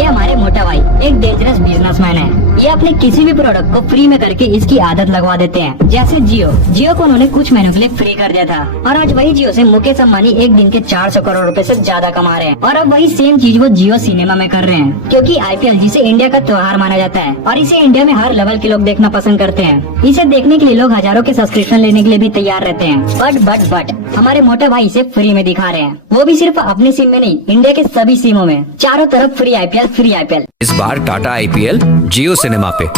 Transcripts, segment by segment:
ये हमारे मोटा भाई एक डेंजरस बिजनेसमैन है। ये अपने किसी भी प्रोडक्ट को फ्री में करके इसकी आदत लगवा देते हैं। जैसे जियो को उन्होंने कुछ महीनों के लिए फ्री कर दिया था और आज वही जियो से मुकेश अंबानी एक दिन के 400 करोड़ रुपए से ज्यादा कमा रहे हैं। और अब वही सेम चीज वो जियो सिनेमा में कर रहे हैं, क्योंकि आईपीएल जिसे इंडिया का त्योहार माना जाता है और इसे इंडिया में हर लेवल के लोग देखना पसंद करते हैं। इसे देखने के लिए लोग हजारों के सब्सक्रिप्शन लेने के लिए भी तैयार रहते हैं। बट हमारे मोटे भाई इसे फ्री में दिखा रहे हैं, वो भी सिर्फ अपनी सिम में नहीं, इंडिया के सभी सिमों में। चारों तरफ फ्री आईपीएल। इस बार टाटा आईपीएल जियो सिनेमा पे।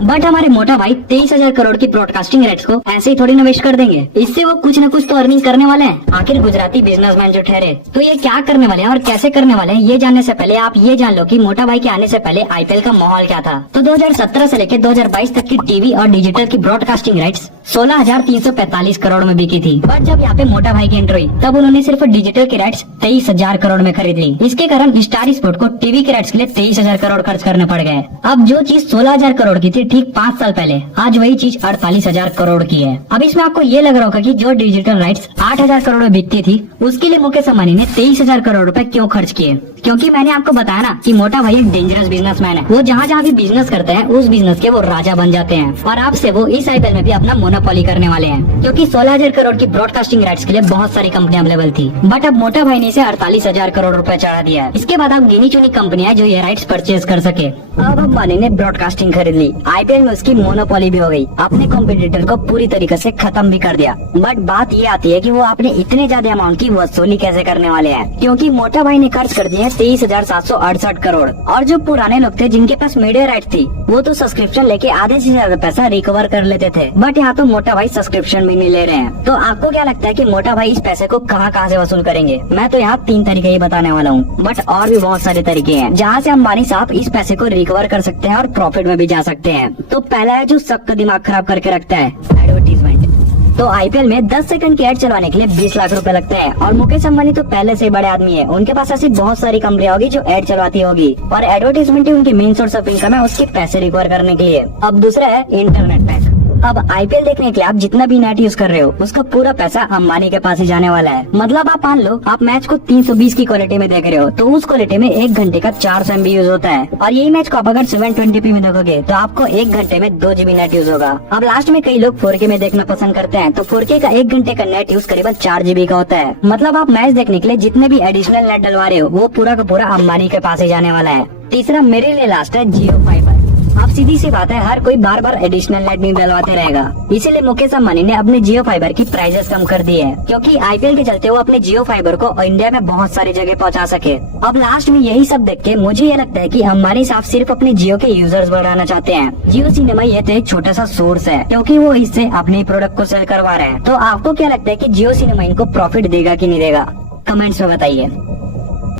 बट हमारे मोटा भाई 23,000 करोड़ की ब्रॉडकास्टिंग राइट्स को ऐसे ही थोड़ी ना वेस्ट कर देंगे। इससे वो कुछ न कुछ तो अर्निंग करने वाले हैं। आखिर गुजराती बिजनेसमैन जो ठहरे, तो ये क्या करने वाले हैं और कैसे करने वाले हैं, ये जानने से पहले आप ये जान लो कि मोटा भाई के आने से पहले आईपीएल का माहौल क्या था। तो 2017 से लेकर 2022 तक की टीवी और डिजिटल की ब्रॉडकास्टिंग राइट्स 16,345 करोड़ में बिकी थी। बट जब यहाँ पे मोटा भाई की एंट्री हुई, तब उन्होंने सिर्फ डिजिटल की राइट्स 23,000 करोड़ में खरीद ली। इसके कारण स्टार स्पोर्ट को टीवी के राइट्स के लिए 23,000 करोड़ खर्च करने पड़ गए। अब जो चीज 16,000 करोड़ की थी ठीक 5 साल पहले, आज वही चीज 48,000 करोड़ की है। अब इसमें आपको ये लग रहा होगा कि जो डिजिटल राइट्स 8,000 करोड़ में बिकती थी, उसके लिए मुकेश अंबानी ने 23,000 करोड़ रुपए क्यों खर्च किए? क्योंकि मैंने आपको बताया ना कि मोटा भाई एक डेंजरस बिजनेसमैन है। वो जहाँ भी बिजनेस करते हैं, उस बिजनेस के वो राजा बन जाते हैं। और आपसे वो इस आईपीएल में भी अपना मोनोपोली करने वाले हैं, क्योंकि 16,000 करोड़ की ब्रॉडकास्टिंग राइट्स के लिए बहुत सारी कंपनियां अवेलेबल थी। बट अब मोटा भाई ने इसे 48,000 करोड़ रुपए चढ़ा दिया है। इसके बाद अब गिनी चुनी कंपनियां जो ये राइट्स परचेज कर सके। अब अंबानी ने ब्रॉडकास्टिंग खरीद ली, आईपीएल में उसकी मोनोपोली भी हो गई, अपने कॉम्पिटिटर को पूरी तरीके से खत्म भी कर दिया। बट बात ये आती है कि वो अपने इतने ज्यादा अमाउंट की वसूली कैसे करने वाले हैं, क्योंकि मोटा भाई ने खर्च कर दिए 23,768 करोड़। और जो पुराने लोग थे जिनके पास मीडिया राइट थी, वो तो सब्सक्रिप्शन लेके आधे से ज्यादा पैसा रिकवर कर लेते थे। बट यहाँ तो मोटा भाई सब्सक्रिप्शन भी नहीं ले रहे हैं। तो आपको क्या लगता है कि मोटा भाई इस पैसे को कहाँ से वसूल करेंगे? मैं तो यहाँ 3 तरीके ही बताने वाला हूँ, बट और भी बहुत सारे तरीके हैं जहाँ से अंबानी साहब इस पैसे को रिकवर कर सकते हैं और प्रॉफिट में भी जा सकते हैं। तो पहला है जो सबका दिमाग खराब करके रखता है, एडवर्टीजमेंट। तो आईपीएल में 10 सेकंड की एड चलवाने के लिए 20 लाख रुपए लगते हैं। और मुकेश अंबानी तो पहले से बड़े आदमी है, उनके पास ऐसी बहुत सारी कंपनियां होगी जो एड चलवाती होगी, और एडवर्टीजमेंट ही उनकी मेन सोर्स ऑफ इनकम है उसके पैसे रिकवर करने के लिए। अब दूसरा है इंटरनेट पैक। अब आईपीएल देखने के लिए आप जितना भी नेट यूज कर रहे हो, उसका पूरा पैसा अंबानी के पास ही जाने वाला है। मतलब आप मान लो आप मैच को 320 की क्वालिटी में देख रहे हो, तो उस क्वालिटी में 1 घंटे का 400 MB यूज होता है। और यही मैच को आप अगर 720p में देखोगे, तो आपको 1 घंटे में 2 GB नेट यूज होगा। अब लास्ट में कई लोग 4K में देखना पसंद करते हैं, तो 4K का 1 घंटे का नेट यूज करीबन 4 GB का होता है। मतलब आप मैच देखने के लिए जितने भी एडिशनल नेट डलवा रहे हो, वो पूरा का पूरा अंबानी के पास ही जाने वाला है। तीसरा मेरे लिए लास्ट है जियो फाइबर। अब सीधी सी बात है, हर कोई बार बार एडिशनल नेट नहीं डलवाते रहेगा, इसीलिए मुकेश अंबानी ने अपने जियो फाइबर की प्राइसेस कम कर दी है, क्योंकि आईपीएल के चलते वो अपने जियो फाइबर को इंडिया में बहुत सारी जगह पहुंचा सके। अब लास्ट में यही सब देख के मुझे ये लगता है कि अंबानी साहब सिर्फ अपने जियो के यूजर्स बढ़ाना चाहते हैं। जियो सिनेमा ये तो एक छोटा सा सोर्स है, क्योंकि वो इससे अपने प्रोडक्ट को सेल करवा रहे हैं। तो आपको क्या लगता है कि जियो सिनेमा इनको प्रॉफिट देगा कि नहीं देगा? कमेंट्स में बताइए।